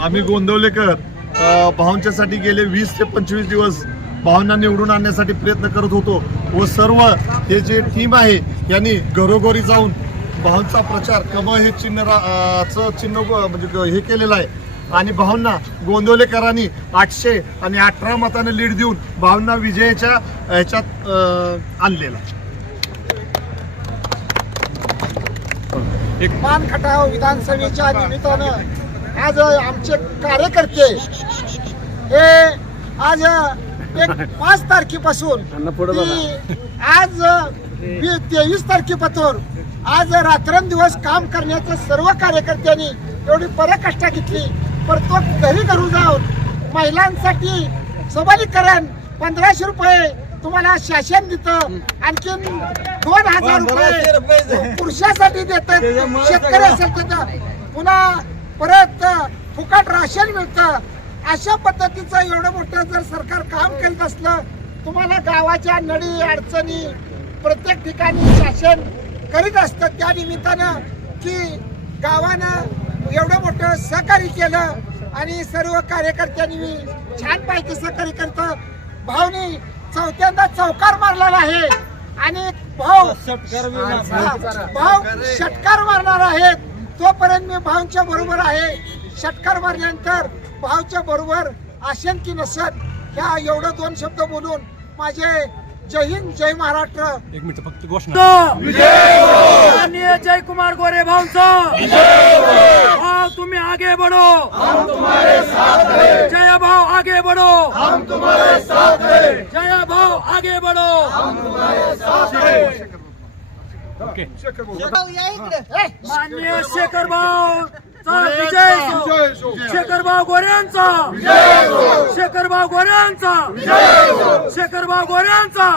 आम्ही गोंदवलेकर अ, भाऊंच्यासाठी गेले वीस ते पंचवीस दिवस भावना निवडून आणण्यासाठी प्रयत्न करत होतो व सर्व हे जे टीम आहे यांनी घरोघरी जाऊन भाऊंचा प्रचार कमळ हे चिन्ह चं चिन्ह म्हणजे हे केलेलं आहे. आणि भाऊंना गोंदवलेकरांनी आठशे आणि अठरा मताने लीड देऊन भाऊंना विजयाच्या ह्याच्यात अ, आणलेला मानखटाव विधानसभेच्या निमित्तानं आज आमचे कार्यकर्ते हे आज एक पाच तारखेपासून आज तेवीस तारखेपासून आज रात्रंदिवस काम करण्याचं सर्व कार्यकर्त्यांनी एवढी पराकष्टा घेतली. प्रत्येक घरी घरू जाऊन महिलांसाठी सबलीकरण पंधराशे रुपये तुम्हाला शासन देतं. आणखीन दोन हजार रुपये पुरुषासाठी देतात शेतकरी असेल तर पुन्हा परत फुकट राशन मिळतं. अशा पद्धतीचं एवढं मोठं जर सरकार काम करीत असलं तुम्हाला गावाच्या नडी अडचणी प्रत्येक ठिकाणी शासन करीत असतं. त्या निमित्तानं की गावानं एवढं मोठं सहकार्य केलं आणि सर्व कार्यकर्त्यांनी छानपैकी सहकार्य करतं. भाऊनी चौथ्यांदा चौकार मारलेला आहे आणि भाऊ. भाऊ षटकार मारणार आहेत. तोपर्यंत मी भाऊंच्या बरोबर आहे. षटकार मारल्यानंतर भाऊच्या बरोबर आशेन की नसत ह्या एवढं दोन शब्द बोलून माझे जय हिंद जय महाराष्ट्र. माननीय जय कुमार गोरे भाऊंचा. भाव तुम्ही आगे बढ़ो. हम तुम्हारे साथ हैं जय भाव आगे बढ़ो. हम तुम्हारे साथ हैं। जय भाव आगे बढ़ो माननीय शेखर भाऊ विजय. शेखर भाऊ गोऱ्यांचा. शेखर भाऊ गोऱ्यांचा. शेखर भाऊ गोऱ्यांचा.